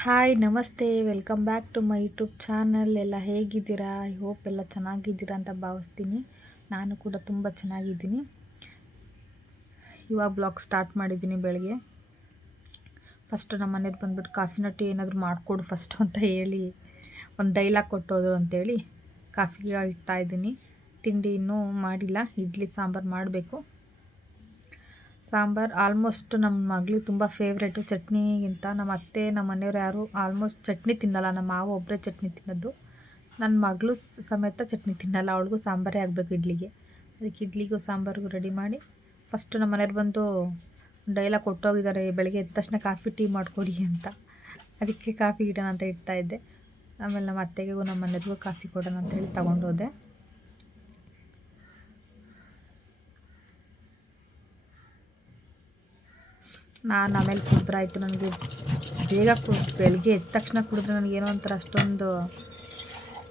Hi ನಮಸ್ತೆ, welcome back to my YouTube channel. ಎಲ್ಲ ಹೇಗಿದ್ದೀರಾ? ಐ ಹೋಪ್ ಎಲ್ಲ ಚೆನ್ನಾಗಿದ್ದೀರಾ ಅಂತ ಭಾವಿಸ್ತೀನಿ. ನಾನು ಕೂಡ ತುಂಬ ಚೆನ್ನಾಗಿದ್ದೀನಿ. ಇವಾಗ ಬ್ಲಾಗ್ ಸ್ಟಾರ್ಟ್ ಮಾಡಿದ್ದೀನಿ. ಬೆಳಗ್ಗೆ ಫಸ್ಟು ನಮ್ಮ ಮನೇಲಿ ಬಂದುಬಿಟ್ಟು ಕಾಫಿನ ಟೀ ಏನಾದರೂ ಮಾಡಿಕೊಡು ಫಸ್ಟು ಅಂತ ಹೇಳಿ ಒಂದು ಡೈಲಾಗ್ ಕೊಟ್ಟೋದ್ರು ಅಂತೇಳಿ ಕಾಫಿಗೆ ಇಡ್ತಾಯಿದ್ದೀನಿ. ತಿಂಡಿ ಇನ್ನೂ ಮಾಡಿಲ್ಲ, ಇಡ್ಲಿ ಸಾಂಬಾರು ಮಾಡಬೇಕು. ಸಾಂಬಾರು ಆಲ್ಮೋಸ್ಟ್ ನಮ್ಮ ಮಗಳಿಗೆ ತುಂಬ ಫೇವ್ರೇಟು. ಚಟ್ನಿಗಿಂತ ನಮ್ಮ ಅತ್ತೆ, ನಮ್ಮ ಮನೆಯವ್ರು ಯಾರು ಆಲ್ಮೋಸ್ಟ್ ಚಟ್ನಿ ತಿನ್ನಲ್ಲ. ನಮ್ಮ ಮಾವ ಒಬ್ಬರೇ ಚಟ್ನಿ ತಿನ್ನೋದು. ನನ್ನ ಮಗಳು ಸಮೇತ ಚಟ್ನಿ ತಿನ್ನಲ್ಲ. ಅವಳಿಗೂ ಸಾಂಬಾರೇ ಆಗಬೇಕು ಇಡ್ಲಿಗೆ. ಅದಕ್ಕೆ ಇಡ್ಲಿಗೂ ಸಾಂಬಾರಿಗೂ ರೆಡಿ ಮಾಡಿ ಫಸ್ಟು ನಮ್ಮ ಮನೆಯವ್ರು ಬಂದು ಡೈಲಾಗ್ ಕೊಟ್ಟೋಗಿದ್ದಾರೆ, ಬೆಳಗ್ಗೆ ಎದ್ದ ತಕ್ಷಣ ಕಾಫಿ ಟೀ ಮಾಡಿಕೊಡಿ ಅಂತ. ಅದಕ್ಕೆ ಕಾಫಿ ಇಡೋಣ ಅಂತ ಇಡ್ತಾಯಿದ್ದೆ. ಆಮೇಲೆ ನಮ್ಮ ಅತ್ತೆಗೂ ನಮ್ಮ ಮನೆಯವ್ರಿಗೂ ಕಾಫಿ ಕೊಡೋಣ ಅಂತೇಳಿ ತೊಗೊಂಡೋದೆ. ನಾನು ಆಮೇಲೆ ಕುಡಿದ್ರಾಯ್ತು. ನನಗೆ ಬೇಗ ಬೆಳಗ್ಗೆ ಎದ್ದ ತಕ್ಷಣ ಕುಡಿದ್ರೆ ನನಗೇನೋ ಒಂಥರ ಅಷ್ಟೊಂದು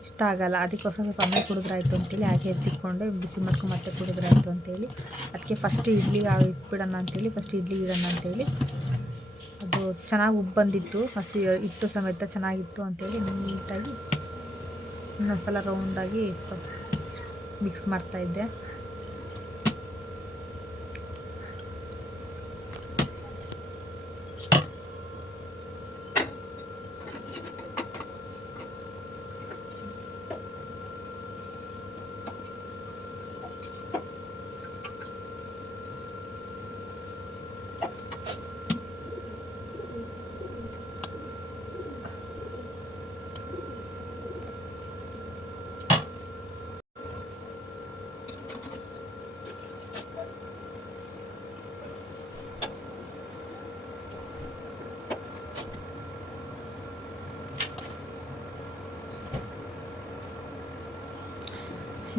ಇಷ್ಟ ಆಗೋಲ್ಲ. ಅದಕ್ಕೋಸ್ಕರ ಸ್ವಲ್ಪ ಆಮೇಲೆ ಕುಡಿದ್ರಾಯ್ತು ಅಂತೇಳಿ ಹಾಗೆ ಎತ್ತಿಕ್ಕೊಂಡೆ, ಬಿಸಿ ಮಾಡ್ಕೊಂಡು ಮತ್ತೆ ಕುಡಿದ್ರಾಯ್ತು ಅಂತೇಳಿ. ಅದಕ್ಕೆ ಫಸ್ಟ್ ಇಡ್ಲಿಗೆ ಇಟ್ಬಿಡೋಣ ಅಂತೇಳಿ ಫಸ್ಟ್ ಇಡ್ಲಿ ಇಡೋಣ ಅಂತೇಳಿ. ಅದು ಚೆನ್ನಾಗಿ ಉಬ್ಬು ಬಂದಿತ್ತು, ಹಸಿ ಹಿಟ್ಟು ಸಮೇತ ಚೆನ್ನಾಗಿತ್ತು ಅಂತೇಳಿ ನೀಟಾಗಿ ಇನ್ನೊಂದು ಸಲ ರೌಂಡಾಗಿ ಮಿಕ್ಸ್ ಮಾಡ್ತಾಯಿದ್ದೆ.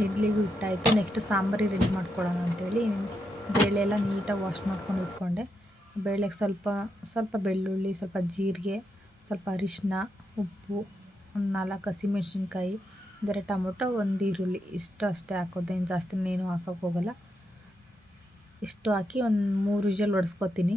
ಇಡ್ಲಿಗೂ ಇಟ್ಟಾಯಿತು. ನೆಕ್ಸ್ಟ್ ಸಾಂಬಾರಿಗೆ ರೆಡಿ ಮಾಡ್ಕೊಳ್ಳೋಣ ಅಂತೇಳಿ ಬೇಳೆ ಎಲ್ಲ ನೀಟಾಗಿ ವಾಶ್ ಮಾಡ್ಕೊಂಡು ಇಟ್ಕೊಂಡೆ. ಬೇಳೆಗೆ ಸ್ವಲ್ಪ ಬೆಳ್ಳುಳ್ಳಿ, ಸ್ವಲ್ಪ ಜೀರಿಗೆ, ಸ್ವಲ್ಪ ಅರಿಶಿನ, ಉಪ್ಪು, ಒಂದು 4 ಹಸಿಮೆಣ್ಸಿನ್ಕಾಯಿ, 1 ಟೊಮೊಟೊ, 1 ಈರುಳ್ಳಿ, ಇಷ್ಟು ಅಷ್ಟೇ ಹಾಕೋದೇನು ಜಾಸ್ತಿನೇನು ಹಾಕೋಕ್ಕೆ ಹೋಗಲ್ಲ. ಇಷ್ಟು ಹಾಕಿ ಒಂದು 3 ವಿಷಲ್ ಹೊಡೆಸ್ಕೊತೀನಿ.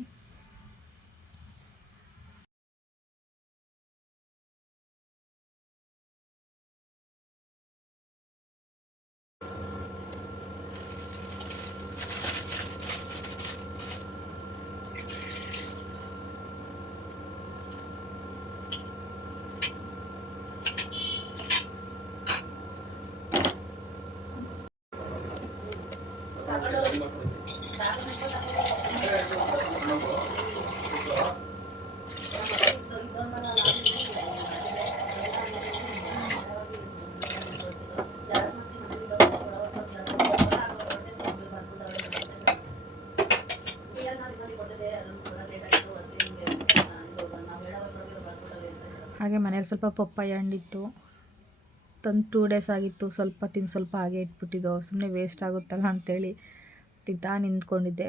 ಹಾಗೆ ಮನೇಲಿ ಸ್ವಲ್ಪ ಪಪ್ಪಾಯ ಹಣ್ಣಿತ್ತು, ತಂದು 2 ಡೇಸ್ ಆಗಿತ್ತು. ಸ್ವಲ್ಪ ತಿಂದು ಸ್ವಲ್ಪ ಹಾಗೆ ಇಟ್ಬಿಟ್ಟಿದ್ದು, ಸುಮ್ಮನೆ ವೇಸ್ಟ್ ಆಗುತ್ತಲ್ಲ ಅಂಥೇಳಿ ತಿಂತಾ ನಿಂತ್ಕೊಂಡಿದ್ದೆ.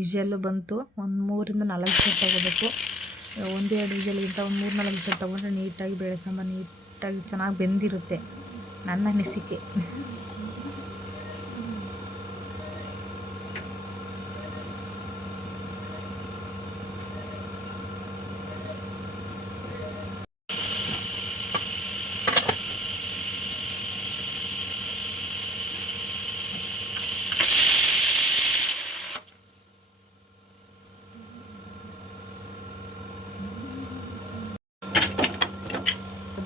ವಿಷಲ್ಲು ಬಂತು. ಒಂದು 3ರಿಂದ 4 ವಿಷಲ್ ತೊಗೋಬೇಕು. 1-2 ವಿಷಲ್ಗಿಂತ ಒಂದು 3-4 ವಿಷಲ್ ತೊಗೊಂಡ್ರೆ ನೀಟಾಗಿ ಬೇಳೆ ಸಾಂಬಾರು ನೀಟಾಗಿ ಚೆನ್ನಾಗಿ ಬೆಂದಿರುತ್ತೆ, ನನ್ನ ಅನಿಸಿಕೆ.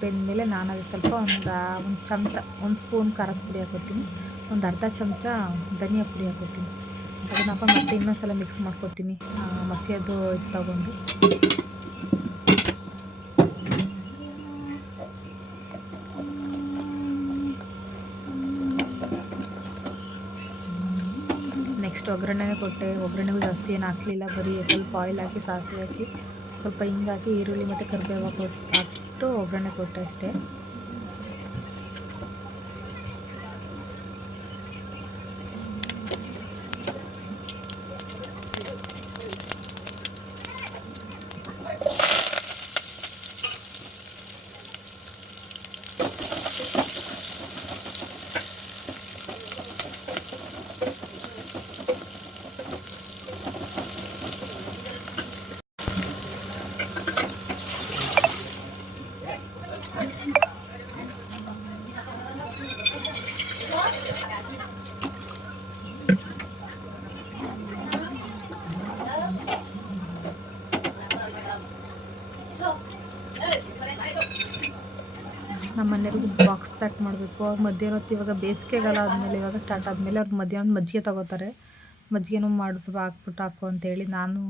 ಬೆಂದಮೇಲೆ ನಾನು ಅದಕ್ಕೆ ಸ್ವಲ್ಪ ಒಂದು ಚಮಚ, 1 ಸ್ಪೂನ್ ಖಾರದ ಪುಡಿ ಹಾಕೋತೀನಿ, ಒಂದು ಅರ್ಧ ಚಮಚ ಧನಿಯಾ ಪುಡಿ ಹಾಕೋತೀನಿ. ಅದನ್ನು ಹಾಕೊಂಡು ಮತ್ತೆ ಇನ್ನೊಂದು ಸಲ ಮಿಕ್ಸ್ ಮಾಡ್ಕೊತೀನಿ, ಮಸಿಯೋದು ತಗೊಂಡು. ನೆಕ್ಸ್ಟ್ ಒಗ್ಗರಣೆನೇ ಕೊಟ್ಟೆ. ಒಗ್ಗರಣೆಗೂ ಜಾಸ್ತಿ ಏನು ಹಾಕಲಿಲ್ಲ, ಬರೀ ಸ್ವಲ್ಪ ಆಯಿಲ್ ಹಾಕಿ, ಸಾಸಿವೆ ಹಾಕಿ, ಸ್ವಲ್ಪ ಹಿಂಗಾಗಿ, ಈರುಳ್ಳಿ ಮತ್ತು ಕರಿಬೇವು ಹಾಕ್ಬಿಟ್ಟು ಒಗ್ಗರಣೆ ಕೊಟ್ಟೆ ಅಷ್ಟೇ. ನಮ್ಮ ಮನೆಯವ್ರಿಗೂ ಬಾಕ್ಸ್ ಪ್ಯಾಕ್ ಮಾಡಬೇಕು. ಅವ್ರು ಮಧ್ಯಾಹ್ನ ಹೊತ್ತು ಇವಾಗ ಬೇಸಿಗೆಗಾಲ ಆದಮೇಲೆ ಇವಾಗ ಸ್ಟಾರ್ಟ್ ಆದಮೇಲೆ ಅವ್ರು ಮಧ್ಯಾಹ್ನ ಮಜ್ಜಿಗೆ ತೊಗೋತಾರೆ. ಮಜ್ಜಿಗೆನೂ ಮಾಡು ಸ್ವಲ್ಪ ಹಾಕು ಅಂತೇಳಿ ನಾನು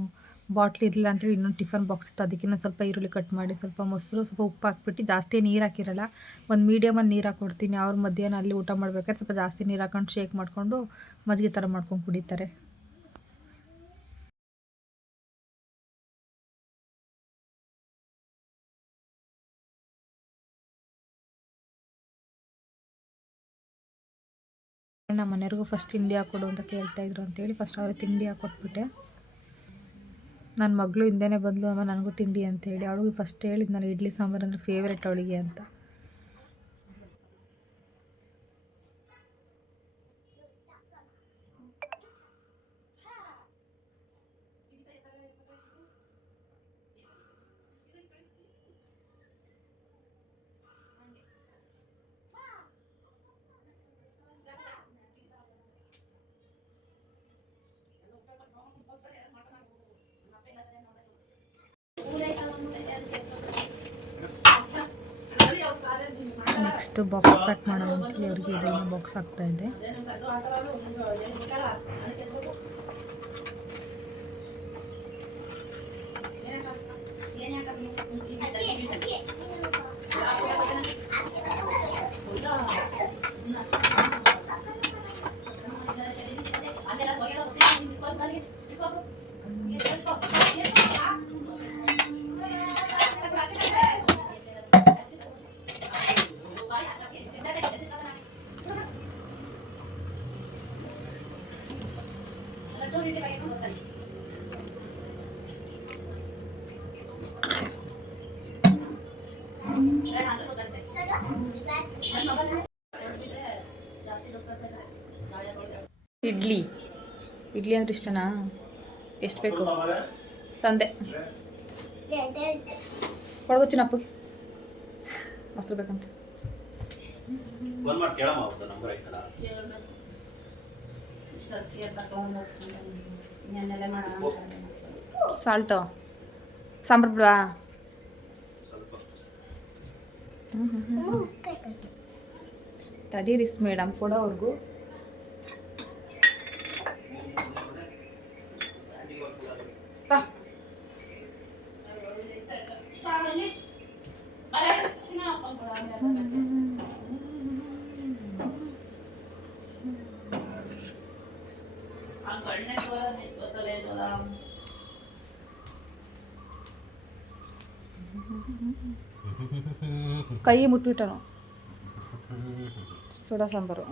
ಬಾಟ್ಲಿ ಇರಲಿಲ್ಲ ಅಂತೇಳಿ ಇನ್ನೊಂದು ಟಿಫನ್ ಬಾಕ್ಸ್ ಇತ್ತು, ಅದಕ್ಕೆ ನಾನು ಸ್ವಲ್ಪ ಈರುಳ್ಳಿ ಕಟ್ ಮಾಡಿ ಸ್ವಲ್ಪ ಮೊಸರು ಸ್ವಲ್ಪ ಉಪ್ಪು ಹಾಕ್ಬಿಟ್ಟು ಜಾಸ್ತಿ ನೀರು ಹಾಕಿರಲ್ಲ, ಒಂದು ಮೀಡಿಯಮಲ್ಲಿ ನೀರು ಹಾಕ್ಕೊಡ್ತೀನಿ. ಅವ್ರು ಮಧ್ಯಾಹ್ನ ಅಲ್ಲಿ ಊಟ ಮಾಡ್ಬೇಕಾದ್ರೆ ಸ್ವಲ್ಪ ಜಾಸ್ತಿ ನೀರು ಹಾಕೊಂಡು ಶೇಕ್ ಮಾಡಿಕೊಂಡು ಮಜ್ಜಿಗೆ ಥರ ಮಾಡ್ಕೊಂಡು ಕುಡಿತಾರೆ. ನಮ್ಮ ಮನೆಯವ್ರಿಗೂ ಫಸ್ಟ್ ತಿಂಡಿ ಹಾಕ್ಕೊಡು ಅಂತ ಕೇಳ್ತಾಯಿದ್ರು ಅಂತೇಳಿ ಫಸ್ಟ್ ಅವ್ರಿಗೆ ತಿಂಡಿ ಹಾಕ್ಕೊಟ್ಬಿಟ್ಟೆ. ನನ್ನ ಮಗಳು ಹಿಂದೆನೇ ಬಂದಳು, ಅಮ್ಮ ನನಗೂ ತಿಂಡಿ ಅಂತೇಳಿ. ಅವಳಿಗೆ ಫಸ್ಟ್ ಹೇಳಿದ್ದು ನಾನು ಇಡ್ಲಿ ಸಾಂಬಾರು ಅಂದರೆ ಫೇವ್ರೆಟ್ ಅವಳಿಗೆ ಅಂತ. ನೆಕ್ಸ್ಟ್ ಬಾಕ್ಸ್ ಪ್ಯಾಕ್ ಮಾಡೋಣ ಅಂತೇಳಿ ಅವ್ರಿಗೆ ಇಡ್ಲಿನ ಬಾಕ್ಸ್ ಹಾಕ್ತಾಯಿದ್ದೆ. ಇಡ್ಲಿ ಅಂದ್ರೆ ಇಷ್ಟನಾ? ಎಷ್ಟು ಬೇಕು ತಂದೆ ಕೊಡ್ಬೋದು ಚಿನ್ನಪ್ಪಗೆ, ಮೊಸರು ಬೇಕಂತ. ಸಾಲ್ಟು ಸಾಂಬಾರು ಬಿಡುವಾ? ತಡೀರಿಸ್ ಮೇಡಮ್ ಕೊಡೋವ್ರಿಗೂ. ಕೈ ಮುಟ್ಬಿಟ್ಟನು ಸೋಡಾ ಸಾಂಬಾರು.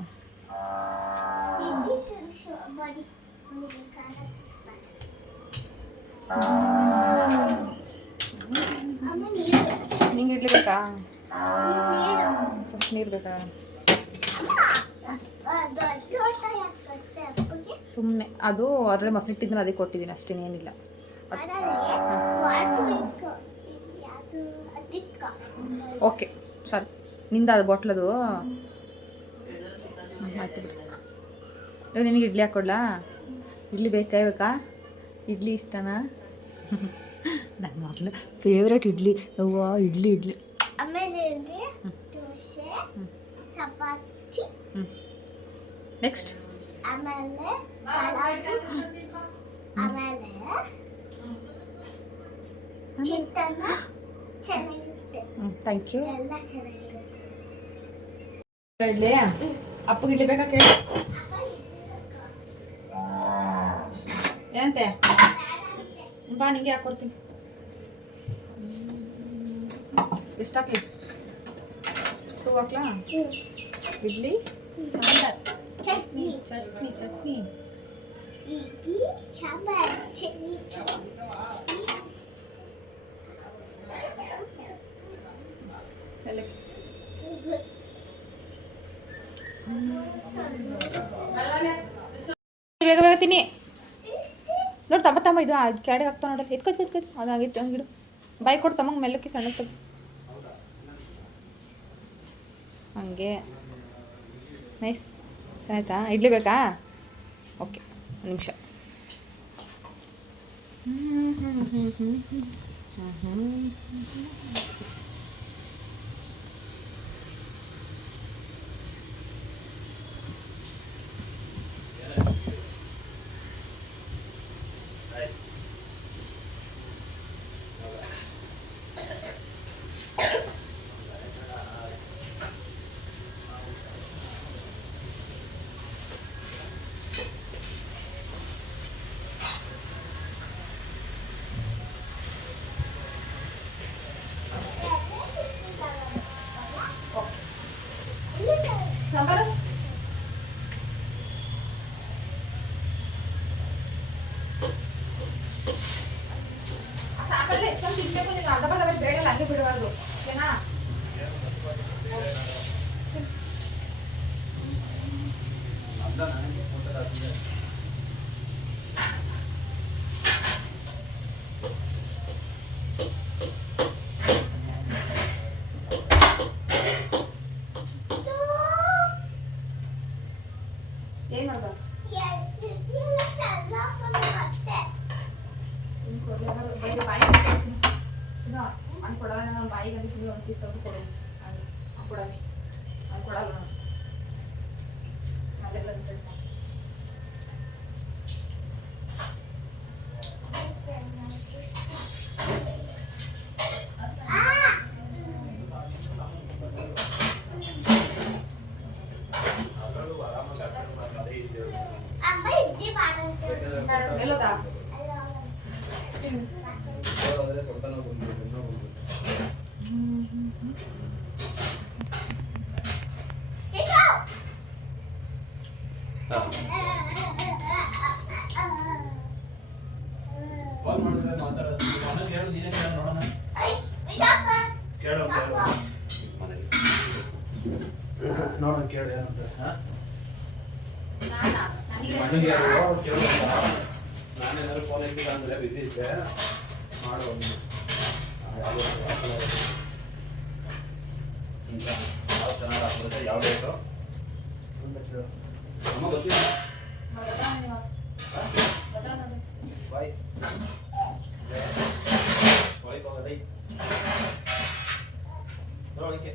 ನಿಂಗೆ ಇಡ್ಲಿ ಬೇಕಾ? ಫಸ್ಟ್ ನೀರು ಬೇಕಾ? ಸುಮ್ಮನೆ ಅದು ಅದರಲ್ಲಿ ಮೊಸರು ಇಟ್ಟಿದ್ದೀನಿ, ಅದಕ್ಕೆ ಕೊಟ್ಟಿದ್ದೀನಿ ಅಷ್ಟೇ, ಏನಿಲ್ಲ. ಓಕೆ ಸರಿ, ನಿಂದ ಅದು ಬಾಟ್ಲದು ಆಯ್ತು ಬಿಡು. ನಿನಗೆ ಇಡ್ಲಿ ಹಾಕ್ಕೊಡ್ಲಾ? ಇಡ್ಲಿ ಬೇಕಾ? ಇಡ್ಲಿ ಇಷ್ಟನಾ? ನನ್ನ ಮಗಳು ಫೇವ್ರೇಟ್ ಇಡ್ಲಿ. ಅವ್ವ ಇಡ್ಲಿ ಆಮೇಲೆ ದೋಸೆ, ಚಪಾತಿ, ನೆಕ್ಸ್ಟ್ ಆಮೇಲೆ ಚಿತ್ರಾನ್ನ ಚೆನ್ನಾಗಿರುತ್ತೆ. Thank you. ಎಲ್ಲ ಚೆನ್ನಾಗಿರುತ್ತೆ. ಇಡ್ಲಿ ಅಪ್ಪಗೆ ಇಡ್ಲಿ ಬೇಕಾ ಕೇಳಿ. ಏನಂತೆ ಬಾ, ನಿಂಗೆ ಹಾಕ್ಕೊಡ್ತೀನಿ. ಎಷ್ಟು ಹಾಕ್ಲಿ? 2 ಹಾಕ್ಲಾ? ಇಡ್ಲಿ ಸಾಂಬಾರ್ ಚಟ್ನಿ ಇಡ್ಲಿ ಸಾಂಬಾರ್ ಚಟ್ನಿ ಬೇಗ ತಿನ್ನಿ. ನೋಡಿ ತಮ್ಮ ಇದು ಕ್ಯಾಡಿಗೆ ಹಾಕ್ತಾ ನೋಡಲ್ಲ. ಎತ್ಕೊತ್ ಅದಾಗಿತ್ತು ಹಂಗಿಡು. ಬಾಯಿ ಕೊಡು ತಮ್ಮಂಗೆ ಮೆಲ್ಲಕ್ಕೆ ಸಣ್ಣ ತೆಗ್ದು ಹಂಗೆ. ನೈಸ್, ಚೆನ್ನಾಯ್ತಾ? ಇಡ್ಲಿ ಬೇಕಾ? ಓಕೆ, ಒಂದು ನಿಮಿಷ. ಸಾಂಬಾರು ಸಾಂಬಾರಲ್ಲಿ ಎಷ್ಟೊಂದು ತಿನ್ಬೇಕು ನೀನು ಅರ್ಧ ಬರ್ಧ ಬೇಡಲ್ಲ ಹಂಗೆ ಬಿಡಬಾರ್ದು ಓಕೆನಾ ಏನ್ ಮಾಡ್ದ ಬಾಯಿ ನಾನು ಕೊಡಲ್ಲ ನಾನು ಬಾಯಿಗೆ ಅಂದಿದ್ದೀನಿ ಒಂದು ಪೀಸ್ ತಂದು ಕೊಡು ಕೊಡಲ್ಲ ಅದು ಕೊಡಲ್ಲ ನಾನು ಅದೆಲ್ಲ ಡಿಸೈಡ್ ಮಾಡಿ ಎಲ್ಲೋದಾ ನೋಡೋಣ ಕೇಳಿ ಏನಂತ ನಾನೇನಾದ್ರು ಫೋನ್ ಇಟ್ಟಿಲ್ಲ ಅಂದ್ರೆ ಬಿಸಿ ಇದ್ದೆ ಮಾಡೋದು ಈಗ ಯಾವ ಚೆನ್ನಾಗಿ ಆಗ್ತದೆ ಯಾವ ಡೇಟು ಅಂತ ಕೇಳು ನಮ್ಮ ಗೊತ್ತಿಲ್ಲ ಬಾಯ್ ಬಾಯ್ ಹೋಗಲಿ ನೋಡೋಕೆ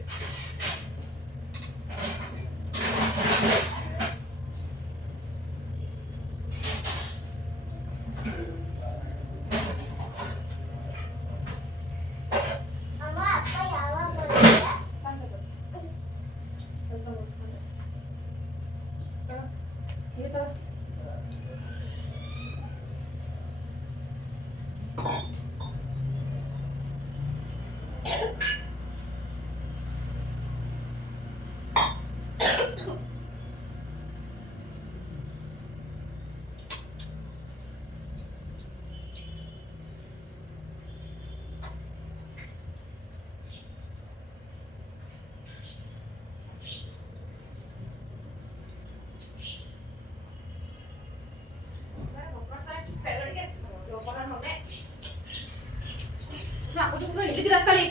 ಹಿಡಿದಿರಕ್ಕಲಿ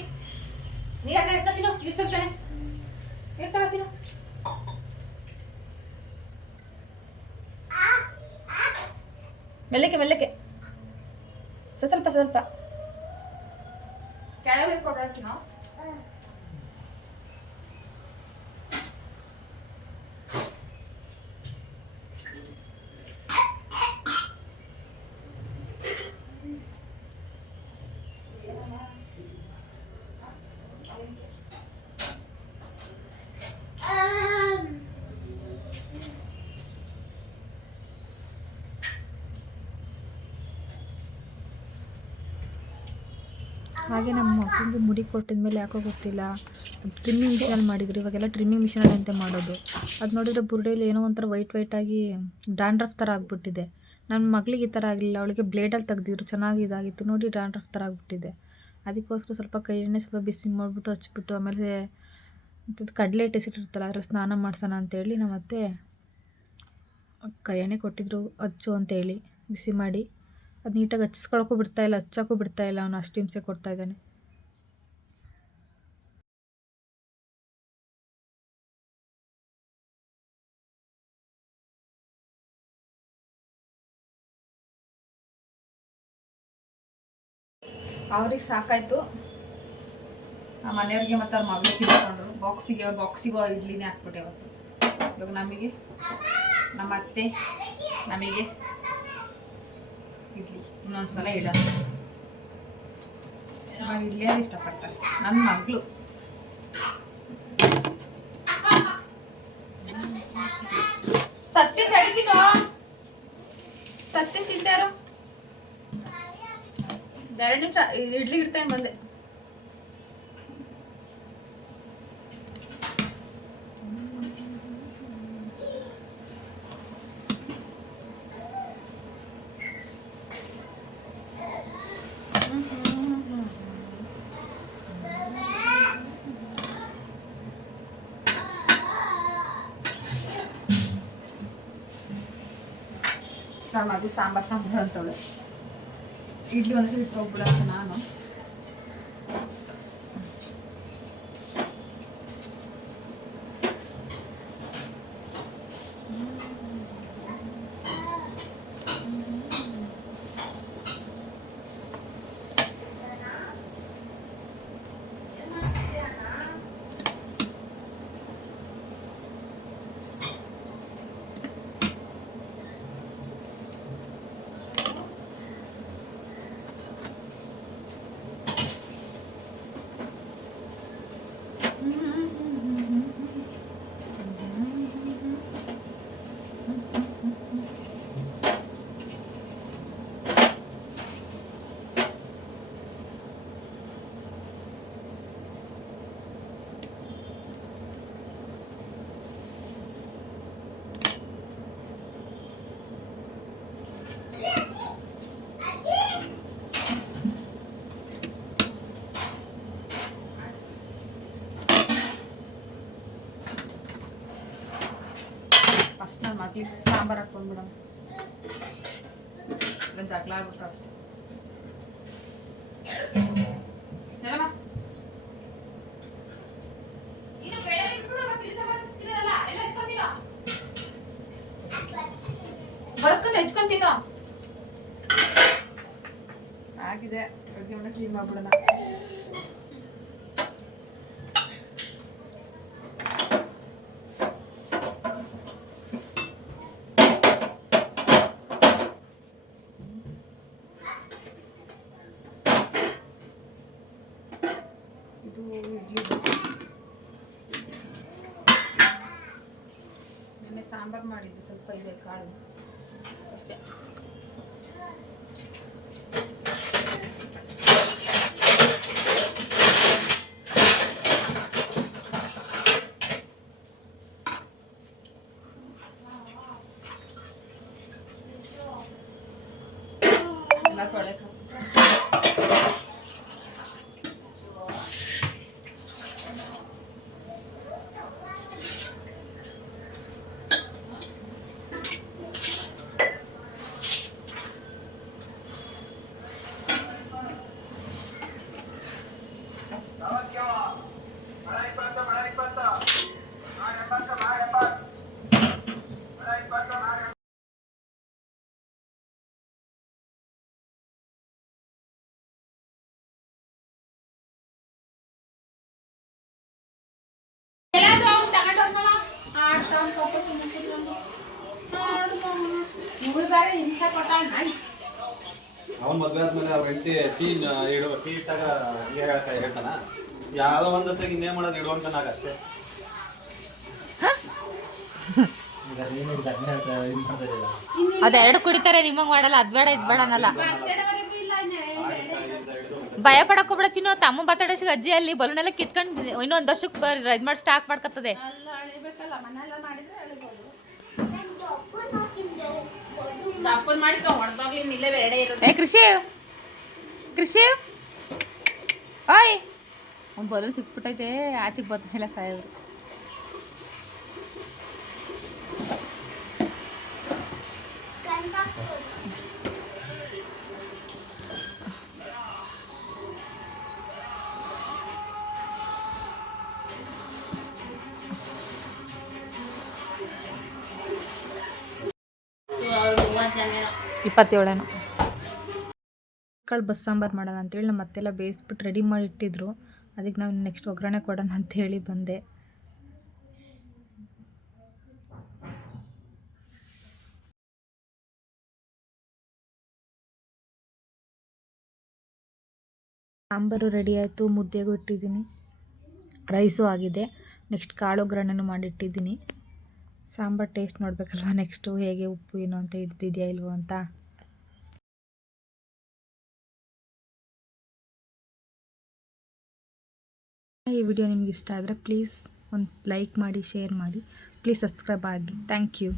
ನೀರು ಆ ಕಡೆ ಎತ್ಕೊಚಿನ ಇಳಿಸೋಗ್ತಾನೆ ಎತ್ತಗಚ್ಚಿನ ಮೆಲ್ಲಕ್ಕೆ ಮೆಲ್ಲಕ್ಕೆ ಸ್ವಲ್ಪ ಸ್ವಲ್ಪ ಕೆಳಗೆ ಕೊಡೋಚಿನ ಹಾಗೆ ನಮ್ಮ ಮಕ್ಕಳಿಗೆ ಮುಡಿ ಕೊಟ್ಟಿದ ಮೇಲೆ ಯಾಕೋ ಗೊತ್ತಿಲ್ಲ ಟ್ರಿಮ್ಮಿಂಗ್ ಮಿಷಿನಲ್ಲಿ ಮಾಡಿದ್ರು. ಇವಾಗೆಲ್ಲ ಟ್ರಿಮ್ಮಿಂಗ್ ಮಿಷಿನಲ್ಲಿ ಅಂತ ಮಾಡೋದು. ಅದು ನೋಡಿದರೆ ಬುರುಡೆಯಲ್ಲಿ ಏನೋ ಒಂಥರ ವೈಟ್ ಆಗಿ ಡ್ಯಾಂಡ್ರಫ್ ಥರ ಆಗಿಬಿಟ್ಟಿದೆ. ನನ್ನ ಮಗಳಿಗೆ ಈ ಥರ ಆಗಲಿಲ್ಲ, ಅವಳಿಗೆ ಬ್ಲೇಡಲ್ಲಿ ತೆಗ್ದಿದ್ರು ಚೆನ್ನಾಗಿ ಇದಾಗಿತ್ತು. ನೋಡಿ ಡ್ಯಾಂಡ್ರಫ್ ಥರ ಆಗಿಬಿಟ್ಟಿದೆ. ಅದಕ್ಕೋಸ್ಕರ ಸ್ವಲ್ಪ ಕೈ ಎಣ್ಣೆ ಸ್ವಲ್ಪ ಬಿಸಿ ಮಾಡಿಬಿಟ್ಟು ಹಚ್ಬಿಟ್ಟು ಆಮೇಲೆ ಕಡಲೆ ಹಿಟ್ಟು ಎಸಿಟ್ಟಿರ್ತಲ್ಲ ಅದ್ರಲ್ಲಿ ಸ್ನಾನ ಮಾಡ್ಸೋಣ ಅಂತೇಳಿ ನಮ್ಮ ಅತ್ತೆ ಕೈ ಎಣ್ಣೆ ಕೊಟ್ಟಿದ್ರು ಹಚ್ಚು ಅಂತೇಳಿ ಬಿಸಿ ಮಾಡಿ. ಅದು ನೀಟಾಗಿ ಹಚ್ಕೊಳಕ್ಕೂ ಬಿಡ್ತಾಯಿಲ್ಲ, ಹಚ್ಚೋಕ್ಕೂ ಬಿಡ್ತಾಯಿಲ್ಲ. ಅವನು ಅಷ್ಟು ಹಿಂಸೆ ಕೊಡ್ತಾಯಿದ್ದಾನೆ. ಅವ್ರಿಗೆ ಸಾಕಾಯಿತು. ಆ ಮನೆಯವ್ರಿಗೆ ಮತ್ತು ಅವ್ರ ಮಗಳಿಗೆ ತಿಳ್ಕೊಂಡ್ರು. ಬಾಕ್ಸಿಗೂ ಇಡ್ಲಿನೇ ಹಾಕ್ಬಿಟ್ಟೆ ಅವತ್ತು. ಇವಾಗ ನಮಗೆ ನಮ್ಮ ಅತ್ತೆ ನಮಗೆ ಇಡ್ಲಿ ಇನ್ನೊಂದ್ಸಲ ಇಡ ಇಡ್ಲಿ ಅಂದ್ರೆ ಇಷ್ಟಪಡ್ತಾರೆ ನನ್ನ ಮಗಳು. ತತ್ತಿನ ತಡಿಚಿನೋ ತತ್ತಿನ ತಿಂತಾರೋ 2 ನಿಮಿಷ ಇಡ್ಲಿ ಇಡ್ತೇನೆ ಬಂದೆ. ನಮ್ಮ ಮಗು ಸಾಂಬಾರು ಅಂತವಳೆ. ಇಡ್ಲಿ ಒಂದ್ಸಲ ಇಟ್ಟು ಹೋಗ್ಬಿಡೋಣ ನಾನು. ಫಸ್ಟ್ ನನ್ನ ಮಕ್ಳಿಗೆ ಸಾಂಬಾರು ಹಾಕ್ಕೊಂಡ್ಬಿಡೋಣ. ಒಂದು ಜಗಳ ಆಗ್ಬಿಟ್ರೆ ಅಷ್ಟೇ. ಬರ್ಕೊಂಡು ಹೆಚ್ಕೊಂತೀನೋ ಆಗಿದೆ. ಅಡುಗೆ ಮನೆ ಕ್ಲೀನ್ ಮಾಡ್ಬಿಡೋಣ. ನೆನ್ನೆ ಸಾಂಬಾರು ಮಾಡಿದ್ದು ಸ್ವಲ್ಪ ಇದೆ ಕಾಳು ಅಷ್ಟೇ. ಎಲ್ಲ ತೊಳೆಕ ಅವನ್ ಮದ್ವೆ ಆದ್ಮೇಲೆ ಅವ್ರ ಹೆಂಡತಿ ಟೀ ಇಟ್ಟಾಗ ಹೇಳ್ತಾನ ಯಾವ್ದೋ ಒಂದತ್ತಾಗ ಇನ್ನೇನ್ ಮಾಡೋದು ಇಡುವಂತ ನಾಗ ಅಷ್ಟೇ. ಅದೆರಡು ಕುಡಿತಾರೆ, ನಿಮಗ್ ಮಾಡಲ್ಲ. ಅದ್ ಬೇಡ ಇದ್ ಬೇಡ ಅನ್ನಲ್ಲ. ಭಯ ಪಡಕ್ ಹೋಗ್ಬಿಡ ಚಿನ್ನು. ತಮ್ಮ ಬರ್ತಡೇಗೆ ಅಜ್ಜಿ ಅಲ್ಲಿ ಬಲೂನೆಲ್ಲ ಕಿತ್ಕೊಂಡು ಇನ್ನೊಂದು ವರ್ಷಕ್ಕೆ ಇದ್ ಮಾಡಿ ಸ್ಟಾಕ್ ಮಾಡ್ಕತ್ತದೆ. ಏ ಕೃಷಿ ಕೃಷಿ ಓಯ್ ಒಂದು ಬಲೂನ್ ಸಿಕ್ಬಿಟ್ಟೈತೆ, ಆಚೆಗೆ ಬರ್ತಾಯಿಲ್ಲ ಸಾಯವ್ರು. ಇಪ್ಪತ್ತೇಳೇನು ಕಾಳು ಬಸ್ ಸಾಂಬಾರು ಮಾಡೋಣ ಅಂತೇಳಿ ನಮ್ಮ ಮತ್ತೆಲ್ಲ ಬೇಯಿಸ್ಬಿಟ್ಟು ರೆಡಿ ಮಾಡಿ ಇಟ್ಟಿದ್ರು. ಅದಕ್ಕೆ ನಾವು ನೆಕ್ಸ್ಟ್ ಒಗ್ಗರಣೆ ಕೊಡೋಣ ಅಂತೇಳಿ ಬಂದೆ. ಸಾಂಬಾರು ರೆಡಿ ಆಯಿತು, ಮುದ್ದೆಗೂ ಇಟ್ಟಿದ್ದೀನಿ, ರೈಸು ಆಗಿದೆ. ನೆಕ್ಸ್ಟ್ ಕಾಳು ಒಗ್ಗರಣೆನೂ ಮಾಡಿಟ್ಟಿದ್ದೀನಿ. ಸಾಂಬಾರು ಟೇಸ್ಟ್ ನೋಡಬೇಕಲ್ವ ನೆಕ್ಸ್ಟು ಹೇಗೆ ಉಪ್ಪು ಏನು ಅಂತ ಹಿಡ್ದಿದೆಯಾ ಇಲ್ವೋ ಅಂತ. ಈ ವಿಡಿಯೋ ನಿಮ್ಗೆ ಇಷ್ಟ ಆದರೆ ಪ್ಲೀಸ್ ಒಂದು ಲೈಕ್ ಮಾಡಿ, ಶೇರ್ ಮಾಡಿ, ಪ್ಲೀಸ್ ಸಬ್ಸ್ಕ್ರೈಬ್ ಆಗಿ. Thank you.